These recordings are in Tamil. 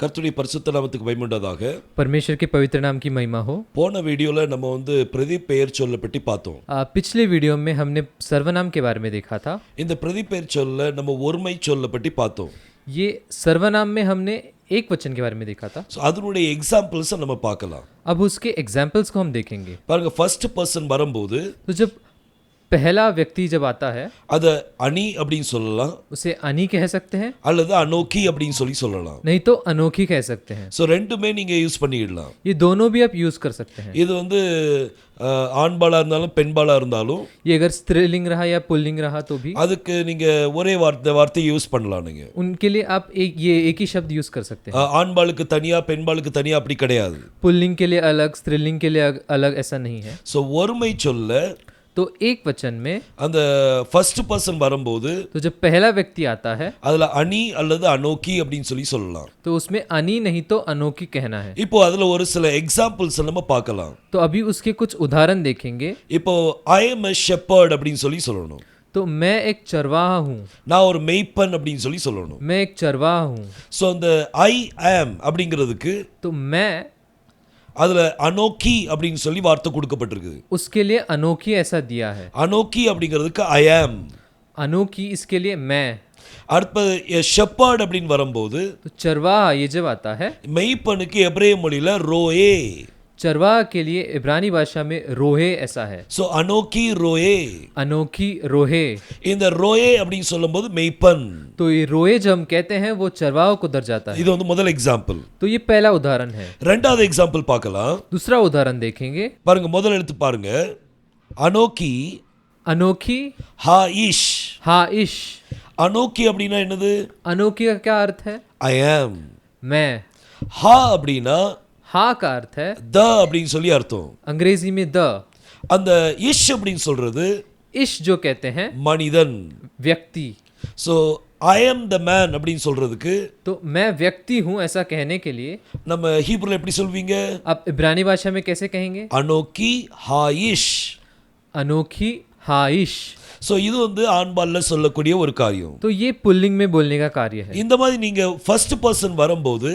கர்த்தருடைய பரிசுத்த நாமத்துக்கு மகிமையுண்டாதாக. परमेश्वर के पवित्र नाम की महिमा हो। போன வீடியோல நம்ம பிரதீப் பெயர் சொல்ல பற்றி பார்த்தோம். पिछले वीडियो में हमने सर्वनाम के बारे में देखा था। இந்த பிரதீப் பெயர் சொல்ல நம்ம ஒருமை சொல்ல பற்றி பார்த்தோம். ये सर्वनाम में हमने एक वचन के बारे में देखा था। அதனுடைய எக்ஸாம்பிள்ஸ் நம்ம பார்க்கலாம். अब उसके एग्जाम्पल्स को हम देखेंगे। பாருங்க, ஃபர்ஸ்ட் பர்சன் வரும்போது तो जब पहला व्यक्ति जब आता है அத அனி அப்படினு சொல்லலாம், उसे अनी कह सकते हैं, அல்லது அனோக்கி அப்படினு சொல்லலாம். नहीं तो अनोखी कह सकते हैं। சோ ரெண்டுமே நீங்க யூஸ் பண்ணிடலாம். ये दोनों भी आप यूज कर सकते हैं। இது ஆண்பாலா இருந்தாலும் பெண்பாலா இருந்தாலும், ये अगर स्त्रीलिंग रहा या पुल्लिंग रहा तो भी அதுக்கு நீங்க ஒரே வார்த்தை யூஸ் பண்ணலாம். நீங்க उनके लिए आप एक ही शब्द यूज कर सकते हैं। ஆண்பாலுக்கு தனியா பெண்பாலுக்கு தனியா அப்படி கிடையாது. पुल्लिंग के लिए अलग, स्त्रीलिंग के लिए अलग, ऐसा नहीं है। சோ ஒருமை சொல்ல तो एक वचन में அந்த ஃபர்ஸ்ட் பர்சன் வரும்போது, तो जब पहला व्यक्ति आता है அதுல அனி அல்லது அனோக்கி அப்படினு சொல்லலாம். तो उसमें अनी नहीं तो अनोखी कहना है। இப்போ அதுல ஒரு சில எக்ஸாம்பிள்ஸ் நம்ம பார்க்கலாம். तो अभी उसके कुछ उदाहरण देखेंगे। இப்போ I am a shepherd அப்படினு சொல்லணும். तो मैं एक चरवाहा हूँ, நான் ஒரு மேய்ப்பன் அப்படினு சொல்லணும். मैं एक चरवाहा हूँ। சோ அந்த I am அப்படிங்கிறதுக்கு तो मैं, அதுல அனோக்கி அப்படினு சொல்லி வார்த்தை கொடுக்கப்பட்டிருக்கு. उसके लिए अनोखी ऐसा दिया है। அனோக்கி அப்படிங்கிறதுக்கு I am, अनोखी इसके लिए मैं। அடுத்து ஷெப்பர்ட் அப்படினு வரும்போது, तो चरवाहा ये जब आता है, மேய்ப்பனுக்கு எபிரேய மொழியில ரோயே, चरवाहा के लिए इब्रानी भाषा में रोहे ऐसा है। சோ அனோக்கி ரோயே, अनोखी रोहे। இந்த ரோயே அப்படினு சொல்லும்போது மேய்ப்பன். तो ये रोए जब हम कहते हैं वो चरवाहों को दर्शाता है। இது முதல் எக்ஸாம்பிள். तो ये पहला उदाहरण है। இரண்டாவது எக்ஸாம்பிள் பார்க்கலாம். दूसरा उदाहरण देखेंगे। பாருங்க, முதல் எழுத்து பாருங்க, அனோக்கி, अनोखी, ஹாயிஷ். हाइश। அனோக்கி அப்படினா என்னது? अनोखी का क्या अर्थ है? I am. मैं। ஹா அப்படினா हा का अर्थ है த அப்படினு சொல்லி அர்த்தம். अंग्रेजी में द। அந்த இஷ் அப்படினு சொல்றது इश जो कहते हैं மனிதன். व्यक्ति। So I am the man அப்படினு சொல்றதுக்கு, तो मैं व्यक्ति हूँ ऐसा कहने के लिए நம்ம ஹீப்ருல எப்படி சொல்வீங்க? आप इब्रानी भाषा में कैसे कहेंगे? அனோக்கி ஹாயிஷ். अनोखी हाइश। சோ இது ஆண்பால்ல சொல்லக்கூடிய ஒரு காரியம். तो ये पुल्लिंग में बोलने का कार्य है। இந்த மாதிரி நீங்க ஃபர்ஸ்ட் பர்சன் வரும்போது,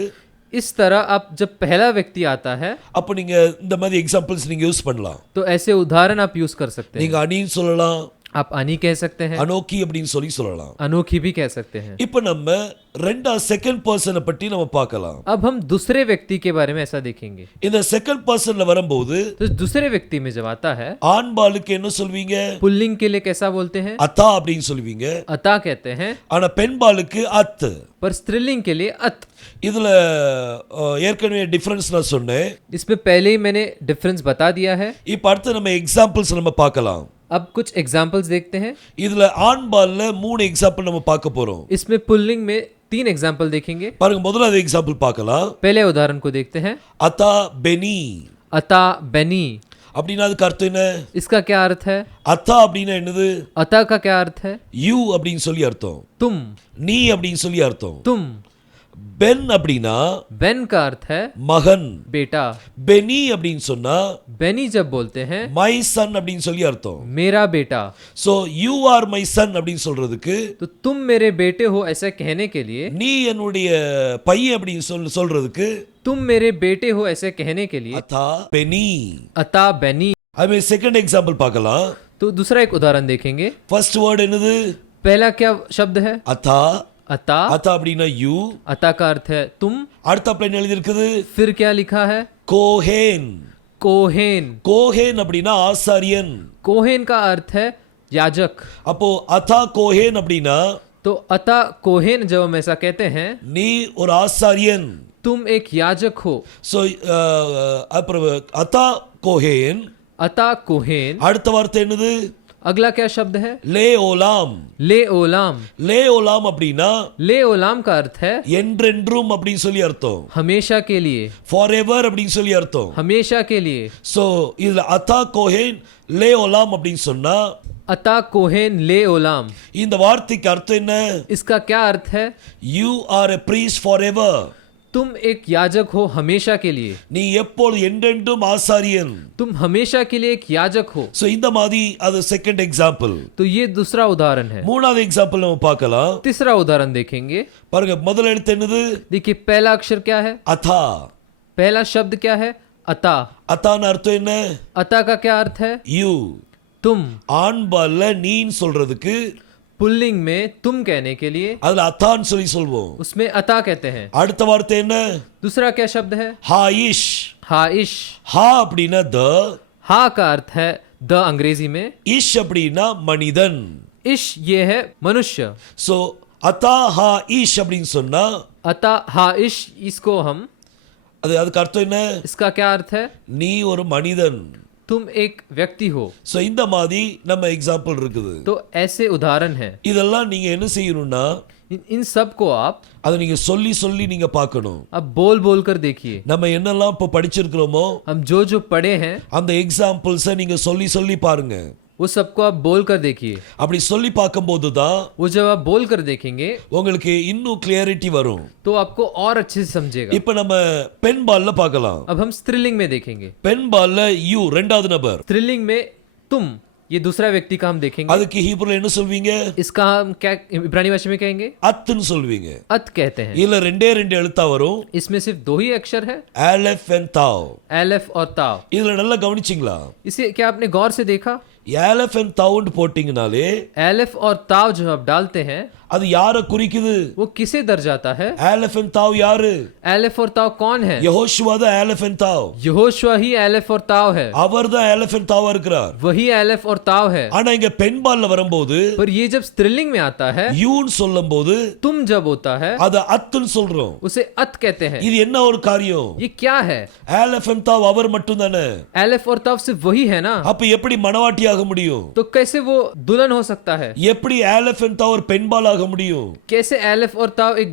इस तरह आप जब पहला व्यक्ति आता है அப்ப நீங்க இந்த மாதிரி எக்ஸாம்பிள்ஸ் நீங்க யூஸ் பண்ணலாம். तो ऐसे उदाहरण आप यूज कर सकते हैं। நீங்க அனின்னு சொல்லலாம், आप अनी कह सकते हैं, அனோக்கி அப்படினு சொல்லலாம். अनोखी भी कह सकते हैं। இப்போ நம்ம செகண்ட் பர்சனை பற்றி நம்ம பார்க்கலாம். अब हम दूसरे व्यक्ति के बारे में ऐसा देखेंगे। இந்த செகண்ட் பர்சன்ல வரும்போது, तो दूसरे व्यक्ति में जब आता है, ஆண்பாலுக்கு என்ன சொல்வீங்க? पुल्लिंग के लिए कैसा बोलते हैं? அத்தா அப்படினு சொல்வீங்க. अता कहते हैं। ஆனா பெண்பாலுக்கு அத். पर स्त्रीलिंग के लिए अत। இதுல ஏற்கனவே டிஃபரன்ஸ் நான் சொன்னேன். इसमें पहले ही मैंने डिफरेंस बता दिया है। இப்போ அடுத்து நம்ம எக்ஸாம்பிள்ஸ் நம்ம பார்க்கலாம். अब कुछ एग्जाम्पल्स देखते हैं। இதுல ஆண்பால்ல 3 எக்ஸாம்பிள் நம்ம பார்க்க போறோம். इसमें पुल्लिंग में 3 एग्जाम्पल देखेंगे। பாருங்க, முதலாவது எக்ஸாம்பிள் பார்க்கலாம். पहले उदाहरण को देखते हैं। அத்தா பெனி. अता बेनी, அப்படினா அதுக்கு அர்த்தம் என்ன? इसका क्या अर्थ है? அத்தா அப்படினா என்னது? अता का क्या अर्थ है? யூ அப்படினு சொல்லி அர்த்தம். तुम। நீ அப்படினு சொல்லி அர்த்தம். तुम। பென் அப்படினா बेन का अर्थ है மகன். बेटा। பெனி அப்படினு சொன்னா बेनी जब बोलते हैं மை சன் அப்படினு சொல்லி அர்த்தம். मेरा बेटा। So you are my son அப்படினு சொல்றதுக்கு, तो तुम मेरे बेटे हो ऐसा कहने के लिए, நீ என்னுடைய பையன் அப்படினு சொல்றதுக்கு, तुम मेरे बेटे हो ऐसे कहने के लिए அத்தா பெனி. अता बेनी। அது செகண்ட் எக்ஸாம்பிள் பார்க்கலாம். तो दूसरा एक उदाहरण देखेंगे। ஃபர்ஸ்ட் வேர்ட் என்னது? पहला क्या शब्द है? அத்தா. अता। அத்தா அப்படினா யூ. अता का अर्थ है तुम। அடுத்த என்ன எழுதி இருக்குது? फिर क्या लिखा है? கோஹேன். कोहेन। கோஹேன் அப்படினா ஆசாரியன். कोहेन का अर्थ है याजक। அப்போ அத்தா கோஹேன் அப்படினா, तो अता कोहेन जब हम ऐसा कहते हैं, நீ ஒரு ஆசாரியன். तुम एक याजक हो। சோ அப்புறம் அத்தா கோஹேன். अता कोहेन। அடுத்த வார்த்தை என்னது? अगला क्या शब्द है? லே ஓலாம். ले ओलाम। லே ஓலாம் அப்படினா ले ओलाम का अर्थ है என்றென்றும் அப்படினு சொல்லி அர்த்தம். हमेशा के लिए, forever அப்படினு சொல்லி அர்த்தம். हमेशा के लिए। சோ இதுல அத்தா கோஹேன் லே ஓலாம் அப்படினு சொன்னா, अता कोहेन ले ओलाम, இந்த வார்த்தைக்கு அர்த்தம் என்ன? इसका क्या अर्थ है? You are a priest forever. तुम एक याजक हो हमेशा के लिए, நீ எப்பொழுது என்றென்றும் ஆசாரியன். तुम हमेशा के लिए एक याजक हो। சோ இந்த மாதிரி அது செகண்ட் எக்ஸாம்பிள். तो ये दूसरा उदाहरण है। மூணாவது எக்ஸாம்பிள் நம்ம பார்க்கலாம். तीसरा उदाहरण देखेंगे। பாருங்க முதல் எழுத்து என்னது? देखिए पहला अक्षर क्या है? அதா. पहला शब्द क्या है? अता। அத்தான அர்த்தம் என்ன? अता का क्या अर्थ है? யூ. तुम। ஆண்பால்ல நீன்னு சொல்றதுக்கு पुल्लिंग में तुम कहने के लिए அதுல அத்தான்னு சொல்லி சொல்வோம். उसमें अता कहते हैं। அடுத்த வார்த்தை என்ன? दूसरा क्या शब्द है? ஹாயிஷ். हाइश। ஹா அப்படின்னா த, हा का अर्थ है द अंग्रेजी में, இஷ் அப்படின்னா மனிதன். इश ये है मनुष्य। சோ அத்தா ஹா ஈஷ் அப்படின்னு சொன்னா अता हा इश, इसको हम, அதுக்கு அர்த்தம் என்ன? इसका क्या अर्थ है? நீ ஒரு மனிதன். तुम एक व्यक्ति हो। சோ இந்த மாதிரி நம்ம எக்ஸாம்பிள் இருக்குது. तो ऐसे उदाहरण है। இதெல்லாம் நீங்க என்ன செய்யணும்னா इन सब को आप அதை நீங்க சொல்லி சொல்லி நீங்க பார்க்கணும். अब बोल बोल कर देखिए। நம்ம என்னெல்லாம் இப்போ படிச்சிருக்கிறோமோ हम जो जो पढ़े हैं அந்த எக்ஸாம்பிள்ஸை நீங்க சொல்லி சொல்லி பாருங்க. वो सबको आप बोल कर देखिए। அப்படி சொல்லி பார்க்கும்போது தான் वो जब आप बोल कर देखेंगे உங்களுக்கு இன்னும் கிளியரிட்டி வரும். तो आपको और अच्छे से समझेगा। இப்போ நம்ம பென் பால்ல பார்க்கலாம். अब हम स्त्रीलिंग में देखेंगे। பென் பால்ல யூ ரெண்டாவது நபர். स्त्रीलिंग में तुम, ये दूसरा व्यक्ति का हम देखेंगे। அதுக்கு ஹீப்ருல என்ன சொல்வீங்க? इसका हम क्या इब्रानी भाषा में कहेंगे? அத்னு சொல்வீங்க. अत कहते हैं। இதுல ரெண்டே ரெண்டு எழுத்தா वரும். इसमें सिर्फ दो ही अक्षर है, அலெஃப் அண்ட் தாவ். एलेफ और ताव। இதுல நல்லா கவனிச்சிங்களா? इसे क्या आपने गौर से देखा? அலெஃப் அண்ட் தாவ்னு போட்டிங்கனாலே एलेफ और ताव जो आप डालते हैं அது யாரை குறிக்குது? वो किसे दर्शाता है? அலெஃப் அண்ட் தாவ் யாரு? एलेफ और ताव कौन है? யெகோஷுவா தான் அலெஃப் அண்ட் தாவ். यहोशुआ ही एलेफ और ताव है, அவர் தான் அலெஃப் அண்ட் தாவா இருக்கிறார். वही एलेफ और ताव है। ஆனா இங்க பென் பால்ல வரும்போது पर ये जब स्त्रीलिंग में आता है, யூன்னு சொல்லும்போது तुम जब होता है, அது அத்னு சொல்றோம். उसे अत कहते हैं। இது என்ன ஒரு காரியம்? ये क्या है? அலெஃப் அண்ட் தாவ் அவர் மட்டும் தானே. एलेफ और ताव सिर्फ वही है ना, அப்ப எப்படி மனவாட்டியாக முடியும்? तो कैसे वो दुल्हन हो सकता है? எப்படி அலெஃப் அண்ட் தாவ் ஒரு பெண் பாலாக முடியும்? कैसे एलेफ और ताव एक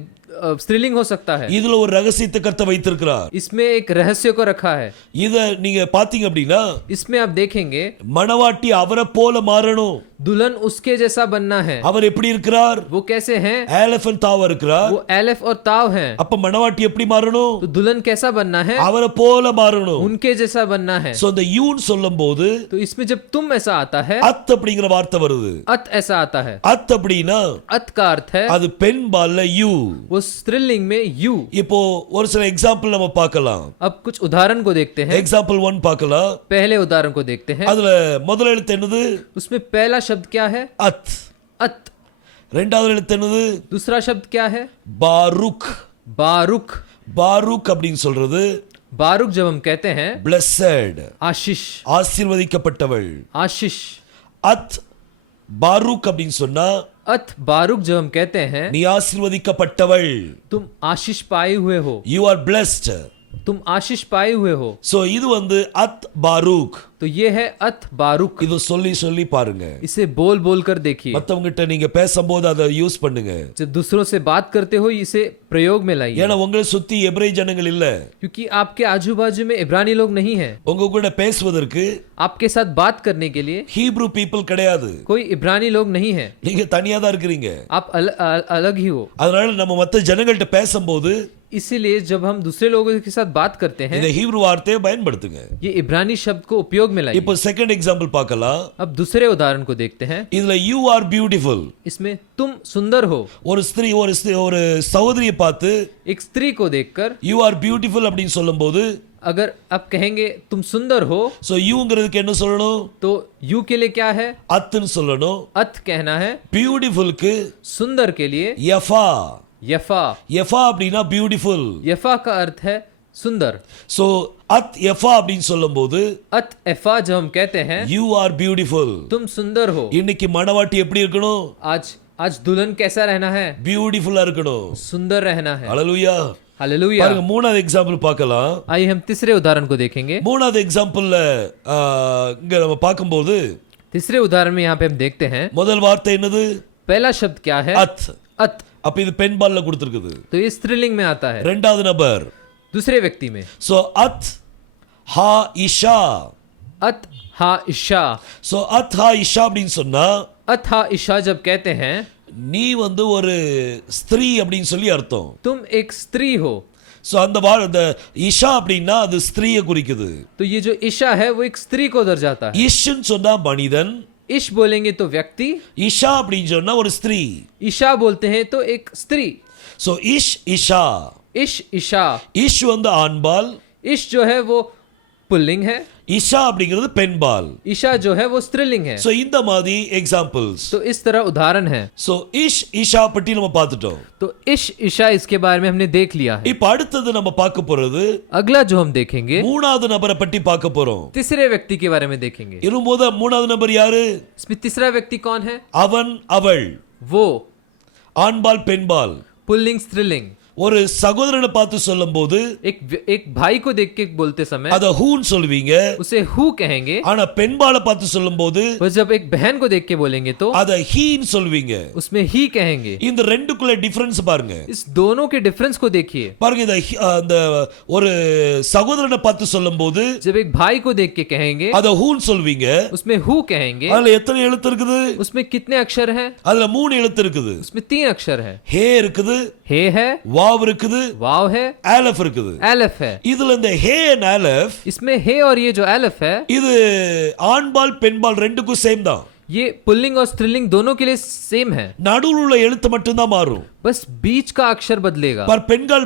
स्त्रीलिंग हो सकता है? இதுல ஒரு ரகசியத்தை கர்த்தர் வைத்திருக்கிறார். इसमें एक रहस्य को रखा है। இத நீங்க பாத்தீங்க அப்படின்னா इसमें आप देखेंगे மனவாட்டி அவரை போல மாறணும். दुल्हन उसके जैसा बनना है। அவர் எப்படி இருக்கிறார்? वो कैसे हैं? அலெஃப் அண்ட் தாவ் இருக்கிறார். वो एलेफ और ताव हैं। அப்ப மனவாட்டி எப்படி மாறணும்? तो दुल्हन कैसा बनना है? அவரை போல மாறணும். उनके जैसा बनना है। சோ அந்த யூன்னு சொல்லும்போது तो इसमें जब तुम ऐसा आता है, அத் அப்படிங்கிற வார்த்தை வருது. अत ऐसा आता है। அத் அப்படின்னா अत का अर्थ है அது பெண் பால்ல யூ. वो स्त्रीलिंग में यू। இப்போ ஒரு சில எக்ஸாம்பிள் நம்ம பார்க்கலாம். अब कुछ उदाहरण को देखते हैं। எக்ஸாம்பிள் 1 பார்க்கலாம். पहले उदाहरण को देखते हैं। அதுல முதல் எழுத்து என்னது? उसमें पहला शब्द क्या है? அத். अत। இரண்டாவது எழுத்து என்னது? दूसरा शब्द क्या है? பாருக். बारुक। பாருக் அப்படின்னு சொல்றது बारुक जब हम कहते हैं blessed, आशीष, ஆசீர்வதிக்கப்பட்டவள். आशीष। அத் பாருக் அப்படின்னு சொன்னா अत बारुक जब हम कहते हैं நீ ஆசீர்வதிக்கப்பட்டவள். तुम आशीष पाए हुए हो, You are blessed. तुम आशीष पाए हुए हो। சோ இது வந்து அத் பாருக். तो ये है अत बारुक। இது சொல்லி சொல்லி பாருங்க. इसे बोल बोल कर देखिए। மத்தவங்கிட்ட நீங்க பேசும்போது அதை யூஸ் பண்ணுங்க. जब दूसरों से बात करते हो इसे प्रयोग में लाइए, ஏன்னா உங்களை சுத்தி எபிரேய ஜனங்கள் இல்ல. क्योंकि आपके आजू बाजू में इब्रानी लोग नहीं हैं। உங்க கூட பேசுவதற்கு आपके साथ बात करने के लिए ஹீப்ரு பீப்புள் கிடையாது. कोई इब्रानी लोग नहीं है। நீங்க தனியா தான் இருக்கிறீங்க. आप अलग ही हो। அதனால நம்ம மத்த ஜனங்கள்ட்ட பேசும்போது इसीलिए जब हम दूसरे लोगों के साथ बात करते हैं இந்த ஹீப்ரு வார்த்தையை பயன்படுத்துங்க. ये इब्रानी शब्द को उपयोग में लाइए। இப்போ செகண்ட் எக்ஸாம்பிள் பார்க்கலாம். अब दूसरे उदाहरण को देखते हैं। இதுல யூ ஆர் பியூட்டிஃபுல். इसमें तुम सुंदर हो। ஒரு ஸ்திரீ ஒரு சகோதரியை பார்த்து एक स्त्री को देखकर யூ ஆர் பியூட்டிஃபுல் அப்படின்னு சொல்லும்போது अगर आप कहेंगे तुम सुंदर हो, சோ யூங்கிறதுக்கு என்ன சொல்லணும்? तो यू के लिए क्या है? அத்னு சொல்லணும். अत कहना है। பியூட்டிஃபுல்க்கு सुंदर के लिए யஃபா. यफा। யஃபா அப்படின்னா பியூட்டிஃபுல். यफा का अर्थ है सुंदर। சோ அத் யஃபா அப்படின்னு சொல்லும்போது अत एफा जब हम कहते हैं யூ ஆர் பியூட்டிஃபுல். तुम सुंदर हो। இன்னைக்கு மனவாட்டி எப்படி இருக்கணும்? आज दुल्हन कैसा रहना है? பியூட்டிஃபுல்லா இருக்கணும். सुंदर रहना है। ஹalleluya. हालेलुया। பாருங்க மூணாவது எக்ஸாம்பிள் பார்க்கலாம். आइए हम तीसरे उदाहरण को देखेंगे। மூணாவது எக்ஸாம்பிள்ல இங்க நம்ம பார்க்கும்போது तीसरे उदाहरण में यहाँ पे हम देखते हैं முதல் வார்த்தை என்னது? पहला शब्द क्या है? அத். अत। அப்ப இது பெண் பால்ல கொடுத்திருக்குது. तो ये स्त्रीलिंग में आता है, இரண்டாவது நபர். दूसरे व्यक्ति में। சோ அத் ஹா இஷா. अत हा इशा। சோ அத் ஹா இஷா அப்படின்னு சொன்னா अत हा इशा जब कहते हैं நீ வந்து ஒரு ஸ்திரீ அப்படின்னு சொல்லி அர்த்தம். तुम एक स्त्री हो। சோ அந்த இஷா அப்படின்னா அது ஸ்திரீயை குறிக்குது. तो ये जो ईशा है वो एक स्त्री को दर्शाता है. இஷ்ன்னு சொன்னா மனிதன், ईश बोलेंगे तो व्यक्ति, இஷா அப்படின்னு சொன்னா ஒரு ஸ்திரீ. ईशा बोलते हैं तो एक स्त्री. சோ இஷா, ईशा, இஷ் வந்து ஆண்பால், ईश जो है वो पुल्लिंग है, இஷா அப்படிங்கிறது பெண்பால். ईशा जो है वो स्त्रीलिंग है. சோ இந்த மாதிரி எக்ஸாம்பிள்ஸ். तो इस तरह उदाहरण है. சோ இஷா பற்றி நம்ம பார்த்துட்டோம். तो ईशा इसके बारे में हमने देख लिया है. இப்ப அடுத்தது நம்ம பார்க்க போறது अगला जो हम देखेंगे மூணாவது நபரை பற்றி பார்க்க போறோம். तीसरे व्यक्ति के बारे में देखेंगे. இரும்போது மூணாவது நபர் யாரு? इसमें तीसरा व्यक्ति कौन है? அவன் அவள், वो, ஆண்பால் பெண்பால். पुल्लिंग स्त्रीलिंग. ஒரு சகோதரனை பார்த்து சொல்லும்போது एक भाई को देख के बोलते समय அத ஹூன்னு சொல்வீங்க. उसे हु कहेंगे. ஆனா பெண்பாலை பார்த்து சொல்லும்போது पर जब एक बहन को देख के बोलेंगे तो அத ஹீன்னு சொல்வீங்க. उसमें ही कहेंगे. இந்த ரெண்டுக்குள்ள டிஃபரன்ஸ் பாருங்க. इस दोनों के डिफरेंस को देखिए. பாருங்க அந்த ஒரு சகோதரனை பார்த்து சொல்லும்போது जब एक भाई को देख के कहेंगे அத ஹூன்னு சொல்வீங்க. उसमें हु कहेंगे. அதுல எத்தனை எழுத்து இருக்குது? उसमें कितने अक्षर हैं? அதுல 3 எழுத்து இருக்குது. उसमें 3 अक्षर है. ஹே இருக்குது, हे है, வாவ் இருக்குது, वाव है, ஆலஃப் இருக்குது. एलफ है. இதுல இந்த ஹே and ஆலஃப் इसमें हे और ये जो एलफ है இது ஆண்பால் பெண்பால் ரெண்டுக்கும் சேம் தான். ये पुल्लिंग और स्त्रीलिंग दोनों के लिए सेम है. நடுவுல உள்ள எழுத்து மட்டும் தான் மாறும். बस बीच का अक्षर बदलेगा. पर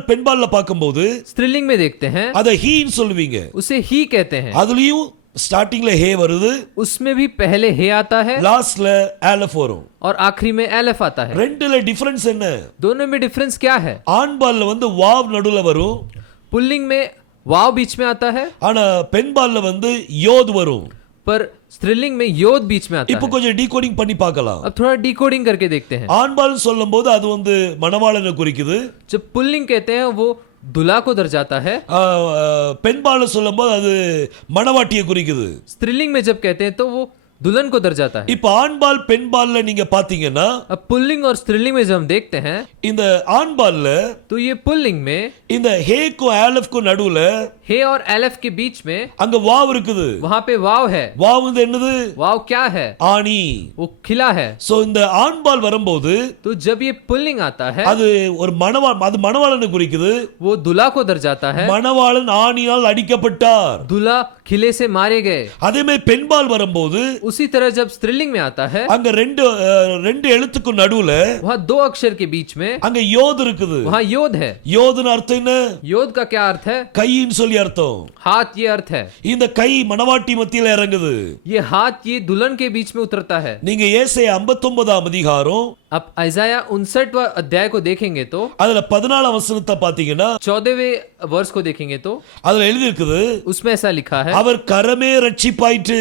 பெண்பால்ல பார்க்கும்போது स्त्रीलिंग में देखते हैं அத ஹீன்னு சொல்வீங்க. उसे ही कहते हैं. அதுலயும் ஸ்டார்டிங்ல ஹே வருது, उसमें भी पहले हे आता है லாஸ்ட்ல ஆலஃப் வரும். और आखिरी में एलफ आता है. ரெண்டுல டிஃபரன்ஸ் என்ன? दोनों में डिफरेंस क्या है? ஆண்பால்ல வந்து வாவ் நடுவுல வரும், पुल्लिंग में वाव बीच में आता है, ஆனா பெண்பால்ல வந்து யோத் வரும். पर स्त्रीलिंग में योद बीच में आता இப்போ है. கொஞ்சம் டீகோடிங் பண்ணி பார்க்கலாம். अब थोड़ा डिकोडिंग करके देखते हैं. ஆண்பால் சொல்லும்போது அது வந்து மணவாளனை குறிக்குது. जब पुल्लिंग कहते हैं वो दुल्हा को दर्शाता है. பெண்பால சொல்லும்போது அது மணவாட்டியை குறிக்குது. स्त्रीलिंग में जब कहते हैं तो वो दुल्हन को दर्शाता है. இப்போ ஆண்பால் பெண்பால்ல நீங்க பாத்தீங்கன்னா अब पुल्लिंग और स्त्रीलिंग में जब हम देखते हैं இந்த ஆண்பால்ல तो ये पुल्लिंग में இந்த ஹேக்கும் ஆலஃப்க்கும் நடுவுல हे और एलफ के बीच में அங்க வாவ் இருக்குது. वहां पे वाव है. வாவ் வந்து என்னது? वाव क्या है? ஆணி. वो खिला है. சோ இந்த ஆண்பால் வரும்போது तो जब ये पुल्लिंग आता है அது ஒரு அது மணவாளனை குறிக்குது. वो दुल्हा को दर्शाता है. மணவாளன் ஆணியால் அடிக்கப்பட்டார். दुल्हा खिले से मारे गए. அதே மாதிரி பெண்பால் வரும்போது उसी तरह जब स्त्रीलिंग में आता है அங்க ரெண்டு எழுத்துக்கு நடுவுல वहाँ 2 अक्षर के बीच में அங்க யோத் இருக்குது. वहाँ योद है. யோதுன்னு அர்த்தம் என்ன? योद का क्या अर्थ है? கைன்னு சொல்லி அர்த்தம். हाथ ये अर्थ है. இந்த கை மணவாட்டி மத்தியில இறங்குது. ये हाथ ये दुल्हन के बीच में उतरता है. நீங்க ஏசாயா 59 அதிகாரம் अब ऐसाया 59वां अध्याय को देखेंगे तो அதுல 14 வசனத்தை பாத்தீங்கன்னா 14वें वर्ष को देखेंगे तो அதுல எழுதி இருக்குது, उसमें ऐसा लिखा है அவர் கரமே ரட்சிப்பாயிற்று.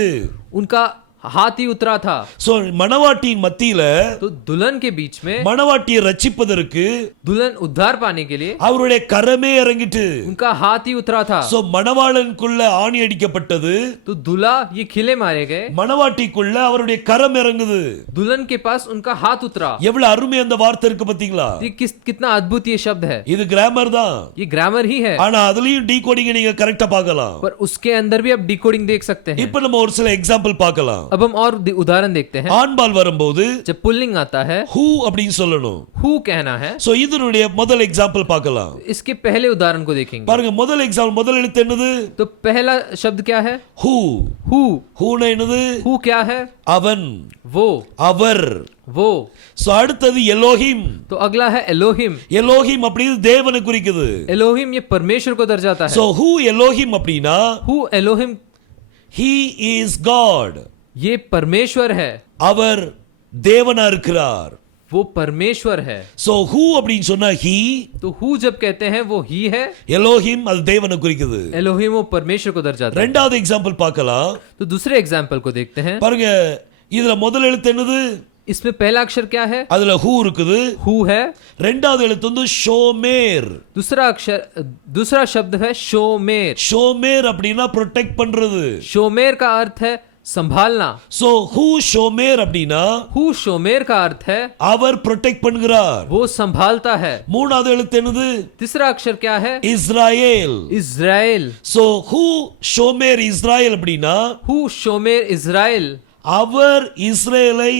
उनका हाथ ही उतरा था. சோ மணவாட்டியின் மத்தியில तो दुल्हन के बीच में மணவாட்டியை ரட்சிப்பதற்கு दुल्हन उद्धार पाने के लिए அவருடைய கரமே இறங்கிட்டு. उनका हाथ ही उतरा था. சோ மணவாளனுக்குள்ள ஆணி அடிக்கப்பட்டது, तो दूल्हा ये खिले मारे गए, மணவாட்டிக்குள்ள அவருடைய கரம் இறங்குது. दुल्हन के पास उनका हाथ उतरा. எவ்வளவு அருமை அந்த வார்த்தை இருக்கு பாத்தீங்களா? ये कितना अद्भुत ये शब्द है. இது கிராமர் தான். ये ग्रामर ही है. ஆனா அதுலயும் டீகோடிங் நீங்க கரெக்ட்டா பார்க்கலாம். पर उसके अंदर भी आप डिकोडिंग देख सकते हैं. இப்போ நம்ம ஒரு சில எக்ஸாம்பிள் பார்க்கலாம். अब हम और उदाहरण देखते हैं. ஆண்பால் வரும்போது जब पुल्लिंग आता है ஹூ அப்படின்னு சொல்லணும். हु कहना है. சோ இதனுடைய முதல் எக்ஸாம்பிள் பார்க்கலாம். इसके पहले उदाहरण को देखेंगे. பாருங்க முதல் எக்ஸாம்பிள் முதல் எழுத்து என்னது? तो पहला शब्द क्या है? ஹூ. हु. ஹூனா என்னது? हु क्या है? அவன், वो, அவர். वो. சோ அடுத்தது எலோஹிம். तो अगला है एलोहिम. எலோஹிம் அப்படிங்கிறது தேவனை குறிக்குது. एलोहिम ये परमेश्वर को दर्शाता है. சோ ஹூ எலோஹிம் அப்படினா who Elohim he is God. ये परमेश्वर है. அவர் தேவனா இருக்கிறார். वो परमेश्वर है. சோ ஹூ அப்படின்னு சொன்னா he, तो हु जब कहते हैं वो ही है. எலோஹிம் அது தேவனை குறிக்குது. एलोहिम वो परमेश्वर को दर्शाता है. ரெண்டாவது எக்ஸாம்பிள் பார்க்கலாம். तो दूसरे एग्जाम्पल को देखते हैं. பாருங்க இதுல முதல் எழுத்து என்னது? इसमें पहला अक्षर क्या है? அதுல ஹூ இருக்குது. हु है. ரெண்டாவது எழுத்து வந்து ஷோமேர். दूसरा शब्द है शोमेर. ஷோமேர் அப்படினா ப்ரொடெக்ட் பண்றது. शोमेर का अर्थ है संभालना. சோ ஹூ ஷோமேர் அப்படினா हु शोमेर का अर्थ है அவர் ப்ரொடெக்ட் பண்ணுகிறார். वो संभालता है. மூணாவது எழுத்து என்னது? तीसरा अक्षर क्या है? இஸ்ராயேல். इज़राइल. சோ ஹூ ஷோமேர் இஸ்ராயேல் அப்படினா हु शोमेर इज़राइल. அவர் இஸ்ரேலை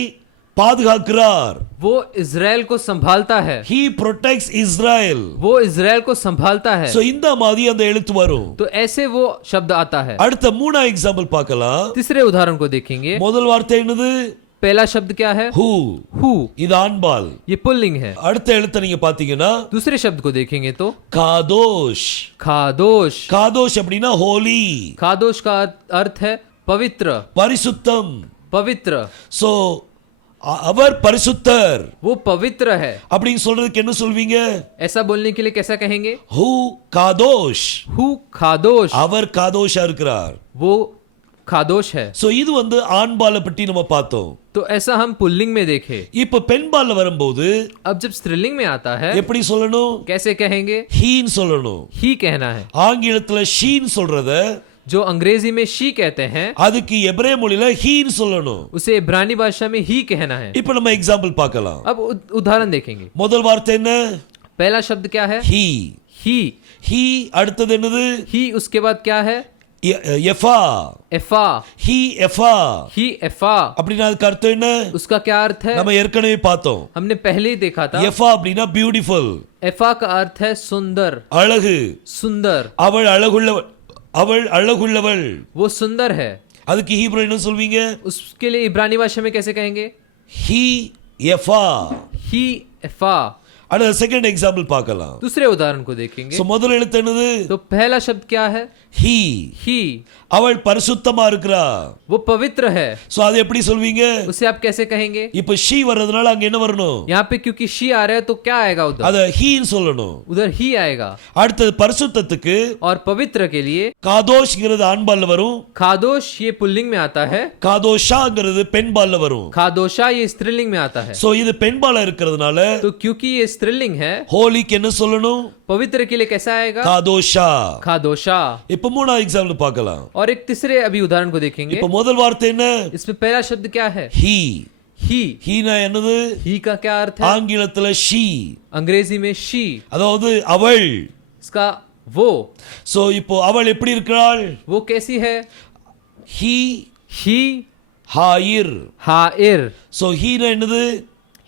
பாதுகாக்கிறார். वो इज़राइल को संभालता है, He protects Israel. वो इज़राइल को संभालता है. So இந்த மாதிரி அந்த எழுத்து வரும். तो ऐसे वो शब्द आता है. அடுத்த மூணா எக்ஸாம்பிள் பார்க்கலாம். तीसरे उदाहरण को देखेंगे. முதல் வார்த்தை என்னது? पहला शब्द क्या है? Who. हु. இது ஆண்பால். ये पुल्लिंग है. அடுத்த எழுத்தை நீங்க பாத்தீங்கன்னா दूसरे शब्द को देखेंगे तो காதோஷ். खादोश. காதோஷ் அப்படின்னா holy, खादोश का अर्थ है पवित्र, பரிசுத்தம். पवित्र. சோ அவர் பரிசுத்தர் वो पवित्र है. அப்படின்னு சொல்றதுக்கு என்ன சொல்வீங்க? ऐसा बोलने के लिए कैसा कहेंगे? ஹூ காதோஷ். हु खादोश. அவர் காதோஷா இருக்கிறார். वो खादोश है. சோ இது வந்து ஆண்பாலை பற்றி நம்ம பார்த்தோம். तो ऐसा हम पुल्लिंग में देखे. இப்ப பெண்பால்ல வரும்போது अब जब स्त्रीलिंग में आता है எப்படி சொல்லணும்? कैसे कहेंगे? ஹீன்னு சொல்லணும். ही कहना है. ஆங்கிலத்துல ஷீன்னு சொல்றத जो अंग्रेजी में शी कहते हैं அதுக்கு எபிரேய மொழியில ஹீன்னு சொல்லணும். उसे इब्रानी भाषा में ही कहना है. இப்ப நம்ம எக்ஸாம்பிள் பார்க்கலாம். अब उदाहरण देखेंगे. முதல் வார்த்தை என்ன? पहला शब्द क्या है? ஹீ. ही. ஹீ அடுத்தது என்னது? ही उसके बाद क्या है? எஃபா. एफा. ஹீ எஃபா. ही एफा. அப்படின்னா அதுக்கு அர்த்தம் என்ன? उसका क्या अर्थ है? நம்ம ஏற்கனவே பார்த்தோம். हमने पहले ही देखा था. எஃபா அப்படின்னா பியூட்டிஃபுல், एफा का अर्थ है सुंदर, அழகு. सुंदर. அவள் அழகுள்ளவள், அவள் அழகுள்ளவள். वो सुंदर है. அதுக்கு ஹீப்ரு என்ன சொல்வீங்க? उसके लिए इब्रानी भाषा में कैसे कहेंगे? ஹீ எஃபா. ही एफा. அடுத்த செகண்ட் எக்ஸாம்பிள் பார்க்கலாம். दूसरे उदाहरण को देखेंगे. சோ முதல் எழுத்து என்னது? तो पहला शब्द क्या है? ஹீ. ही. அவள் பரிசுத்தமா இருக்கிறா. वो पवित्र है. சோ அது எப்படி சொல்வீங்க? उसे आप कैसे कहेंगे? இப்ப ஷீ வர்றதுனால அங்க என்ன வரணும்? यहाँ पे क्योंकि शी आ रहा है तो क्या आएगा उधर? அத ஹீன்னு சொல்லணும். उधर ही आएगा. அடுத்தது பரிசுத்தத்துக்கு और पवित्र के लिए காதோஷ்ங்கிறது ஆண்பால்ல வரும். खादोश ये पुल्लिंग में आता है. காதோஷாங்கிறது பெண்பால்ல வரும். खादोशा ये स्त्रीलिंग में आता है. சோ இது பெண்பாலா இருக்கிறதுனால तो क्योंकि ये स्त्रीलिंग है ஹோலிக்கு என்ன சொல்லணும்? पवित्र के लिए कैसा आएगा? காதோஷா. खादोशा. இப்ப மூணாவது எக்ஸாம்பிள் பார்க்கலாம். और एक तीसरे अभी उदाहरण को देखेंगे. இப்ப முதல் வார்த்தை என்ன? इसमें पहला शब्द क्या है? ஹீ. ही. ஹீனா என்னது? ही का क्या अर्थ है? ஆங்கிலத்துல ஷீ, अंग्रेजी में शी. அதாவது அவள். इसका वो. சோ இப்போ அவள் எப்படி இருக்கிறாள்? वो कैसी है? ஹீ ही. ஹாயிர். हाइर. சோ ஹீனா என்னது?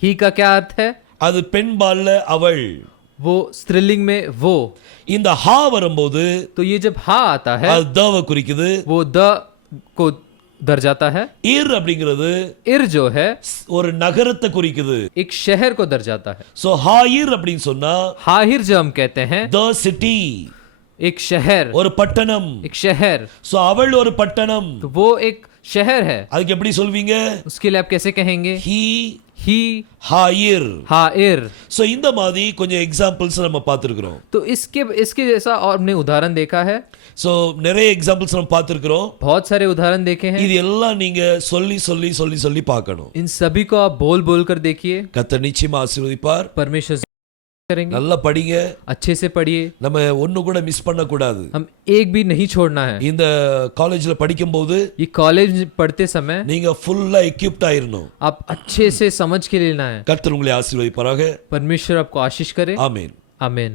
ही का क्या अर्थ है? அது பெண்பால்ல அவள். वो स्त्रीलिंग में वो. இந்த ஹா வரும்போது तो ये जब हा आता है அது தவ குறிக்குது. वो द को दर जाता है. இர் அப்படிங்கிறது इर जो है ஒரு நகரத்தை குறிக்குது. एक शहर को दर जाता है. சோ ஹாயிர் அப்படின்னு சொன்னா हाहिर जो हम कहते हैं த சிட்டி, एक शहर, ஒரு பட்டணம். एक शहर. சோ அவள் ஒரு பட்டணம். तो वो एक शहर है. அதுக்கு எப்படி சொல்வீங்க? उसके लिए आप कैसे कहेंगे? ஹீ ही. ஹாயிர். हाइर. சோ இந்த மாதிரி கொஞ்சம் எக்ஸாம்பிள்ஸ் நம்ம பார்த்திருக்கிறோம். तो इसके जैसा और हमने उदाहरण देखा है. சோ நிறைய எக்ஸாம்பிள்ஸ் நம்ம பார்த்திருக்கிறோம். बहुत सारे उदाहरण देखे हैं. இது எல்லாம் நீங்க சொல்லி சொல்லி சொல்லி சொல்லி பார்க்கணும். इन सभी को आप बोल बोल कर देखिए. கர்த்தர் நிச்சயமா ஆசீர்வதிப்பார். परमेश्वर करेंगे. நல்லா படிங்க. अच्छे से पढ़िए. நம்ம ஒண்ணு கூட மிஸ் பண்ண கூடாது. हम एक भी नहीं छोड़ना है. இந்த காலேஜ்ல படிக்கும்போது ये कॉलेज पढ़ते समय நீங்க ஃபுல்லா equipped ஆயிரணும். आप अच्छे से समझ के लेना है. கர்த்தர் உங்களை ஆசீர்வதிப்பாராக. परमेश्वर आपको आशीष करे. ஆமென். आमीन.